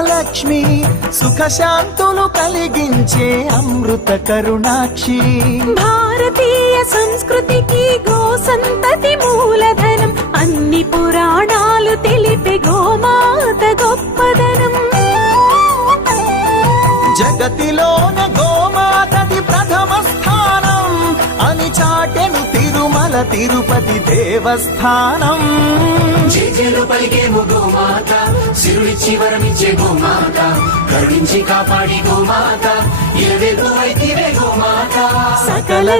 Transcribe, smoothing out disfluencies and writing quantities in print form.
లక్ష్మి సుఖశాంతులు కలిగించే అమృత కరుణాక్షి. భారతీయ సంస్కృతికి గో సంతతి మూలధనం. అన్ని పురాణాలు తెలిపే గోమాత గొప్పదనం. జగతిలోన గోమాతది ప్రథమ స్థానం అని చాటెను తిరుమల తిరుపతి దేవస్థానం. జేజేలు పలికేము గోమాత, సిరులిచ్చి వరమిచ్చే గోమాత, కరుణించి కాపాడి గోమాత, ఇలవెల్పు వైతివే గోమాత. సకల